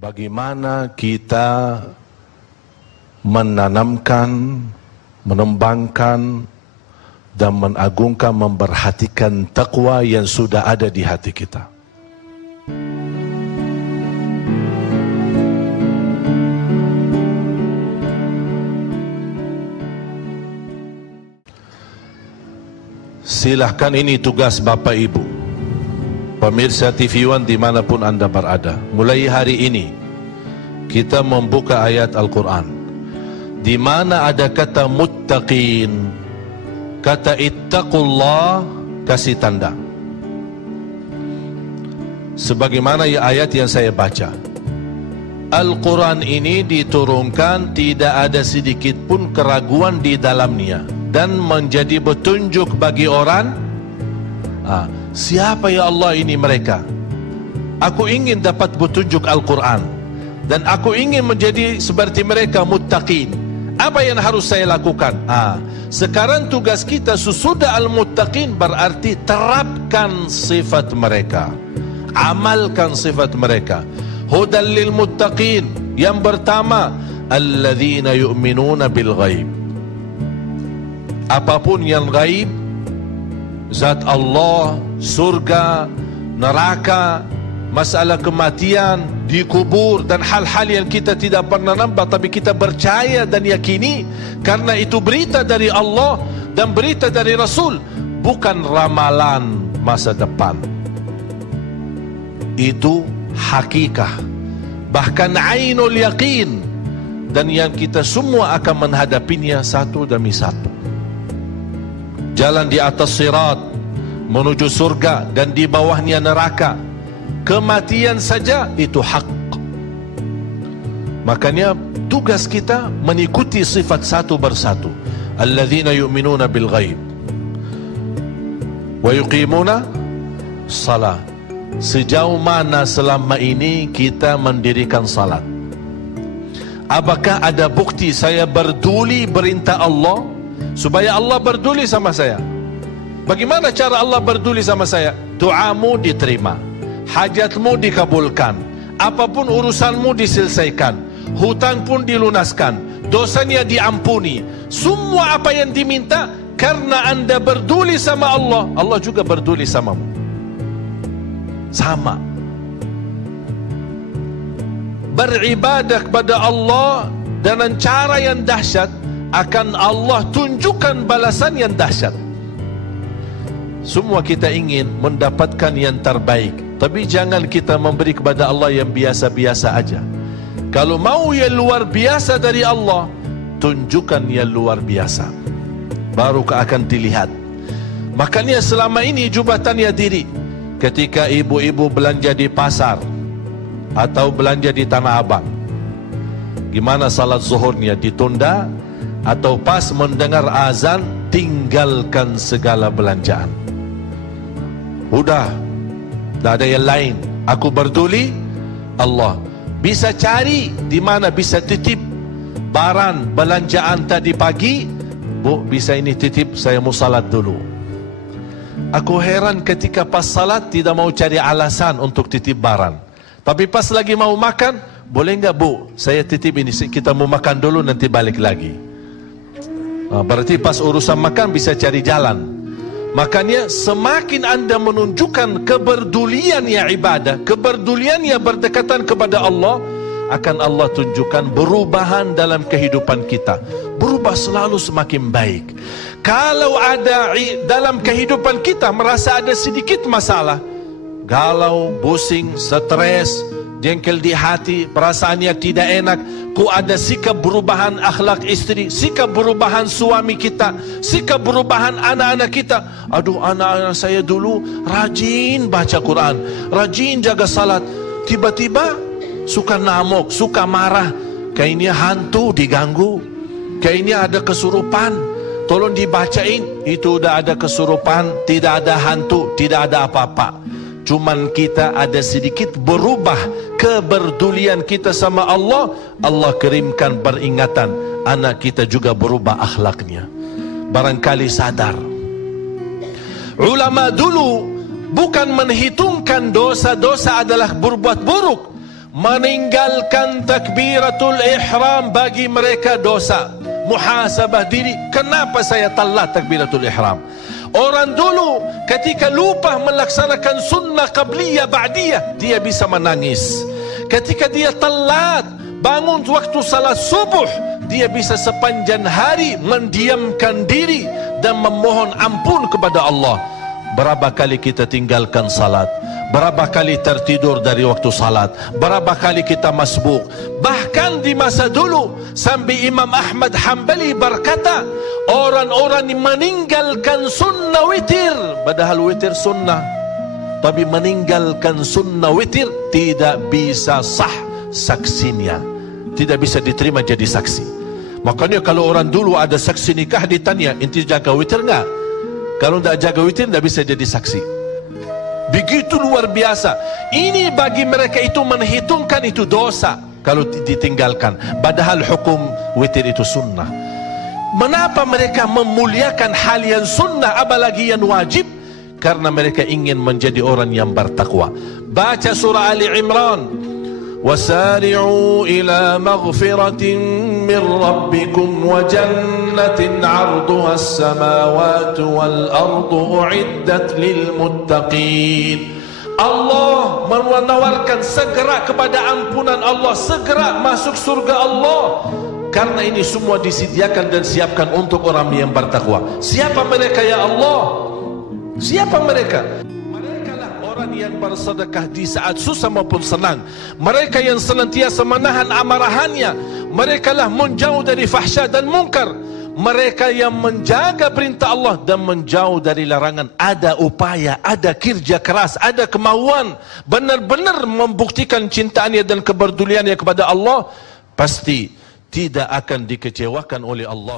Bagaimana kita menanamkan, menembangkan dan mengagungkan, memperhatikan taqwa yang sudah ada di hati kita. Silahkan, ini tugas Bapak Ibu, pemirsa TV One dimanapun Anda berada. Mulai hari ini kita membuka ayat Al-Quran di mana ada kata muttaqin, kata ittaqullah, kasih tanda. Sebagaimana ayat yang saya baca, Al-Quran ini diturunkan tidak ada sedikit pun keraguan di dalamnya dan menjadi petunjuk bagi orang. Siapa ya Allah ini mereka? Aku ingin dapat petunjuk Al-Quran dan aku ingin menjadi seperti mereka, muttaqin. Apa yang harus saya lakukan? Sekarang tugas kita sesudah al-muttaqin berarti terapkan sifat mereka, amalkan sifat mereka. Hudal lil muttaqin, yang pertama, alladzina yu'minuna bil ghaib. Apapun yang gaib, zat Allah, surga, neraka, masalah kematian, dikubur, dan hal-hal yang kita tidak pernah nampak tapi kita percaya dan yakini karena itu berita dari Allah dan berita dari Rasul, bukan ramalan masa depan. Itu hakikah, bahkan ainul yaqin, dan yang kita semua akan menghadapinya satu demi satu. Jalan di atas sirat menuju surga dan di bawahnya neraka, kematian saja itu hak. Makanya tugas kita mengikuti sifat satu persatu. Alladzina yu'minuna bil ghaib wa yuqimuna salat. Sejauh mana selama ini kita mendirikan salat? Apakah ada bukti saya berduli perintah Allah supaya Allah berduli sama saya? Bagaimana cara Allah berduli sama saya? Doamu diterima, hajatmu dikabulkan, apapun urusanmu diselesaikan, hutang pun dilunaskan, dosanya diampuni. Semua apa yang diminta karena Anda berduli sama Allah, Allah juga berduli samamu. Sama. Beribadah kepada Allah dengan cara yang dahsyat, akan Allah tunjukkan balasan yang dahsyat. Semua kita ingin mendapatkan yang terbaik, tapi jangan kita memberi kepada Allah yang biasa-biasa aja. Kalau mau yang luar biasa dari Allah, tunjukkan yang luar biasa, baru akan dilihat. Makanya selama ini jubatannya diri, ketika ibu-ibu belanja di pasar atau belanja di Tanah Abang, gimana salat zuhurnya ditunda, atau pas mendengar azan tinggalkan segala belanjaan. Udah, tak ada yang lain. Aku berduli Allah. Bisa cari di mana bisa titip barang belanjaan tadi pagi. Bu, bisa ini titip, saya mau salat dulu. Aku heran ketika pas salat tidak mau cari alasan untuk titip barang, tapi pas lagi mau makan, boleh enggak Bu, saya titip ini, kita mau makan dulu nanti balik lagi. Berarti pas urusan makan bisa cari jalan. Makanya semakin Anda menunjukkan keberduliannya ibadah, keberduliannya berdekatan kepada Allah, akan Allah tunjukkan perubahan dalam kehidupan kita. Berubah selalu semakin baik. Kalau ada dalam kehidupan kita merasa ada sedikit masalah, galau, pusing, stres, jengkel di hati, perasaannya tidak enak, ku ada sikap perubahan akhlak istri, sikap perubahan suami kita, sikap perubahan anak-anak kita. Aduh, anak-anak saya dulu rajin baca Quran, rajin jaga salat, tiba-tiba suka ngamuk, suka marah, kayaknya hantu diganggu, kayaknya ada kesurupan, tolong dibacain. Itu udah ada kesurupan, tidak ada hantu, tidak ada apa-apa. Cuman kita ada sedikit berubah keberdulian kita sama Allah, Allah kirimkan peringatan, anak kita juga berubah akhlaknya. Barangkali sadar. Ulama dulu bukan menghitungkan dosa-dosa adalah berbuat buruk, meninggalkan takbiratul ihram bagi mereka dosa. Muhasabah diri, kenapa saya telat takbiratul ihram? Orang dulu ketika lupa melaksanakan sunnah qabliyah ba'diyah, dia bisa menangis. Ketika dia telat bangun waktu salat subuh, dia bisa sepanjang hari mendiamkan diri dan memohon ampun kepada Allah. Berapa kali kita tinggalkan salat? Berapa kali tertidur dari waktu salat? Berapa kali kita masbuk? Bahkan di masa dulu sampai Imam Ahmad Hanbali berkata, orang-orang yang meninggalkan sunnah witir, padahal witir sunnah, tapi meninggalkan sunnah witir tidak bisa sah saksinya, tidak bisa diterima jadi saksi. Makanya kalau orang dulu ada saksi nikah ditanya, inti jaga witir enggak? Kalau tidak jaga witir tidak bisa jadi saksi. Begitu luar biasa. Ini bagi mereka itu menghitungkan itu dosa kalau ditinggalkan, padahal hukum witir itu sunnah. Mengapa mereka memuliakan hal yang sunnah apalagi yang wajib? Karena mereka ingin menjadi orang yang bertakwa. Baca surah Ali Imran, وَسَارِعُوا إِلَى مَغْفِرَةٍ مِّن رَّبِّكُمْ وَجَنَّةٍ عَرْضُهَا السَّمَاوَاتُ وَالْأَرْضُ أُعِدَّتْ لِلْمُتَّقِينَ. Allah menawarkan segera kepada ampunan Allah, segera masuk surga Allah. Karena ini semua disediakan dan siapkan untuk orang yang bertakwa. Siapa mereka ya Allah? Siapa mereka? Orang yang bersedekah di saat susah maupun senang. Mereka yang senantiasa menahan amarahannya. Mereka lah menjauh dari fahsya dan munkar. Mereka yang menjaga perintah Allah dan menjauh dari larangan. Ada upaya, ada kerja keras, ada kemauan, benar-benar membuktikan cintaannya dan kepeduliannya kepada Allah, pasti tidak akan dikecewakan oleh Allah.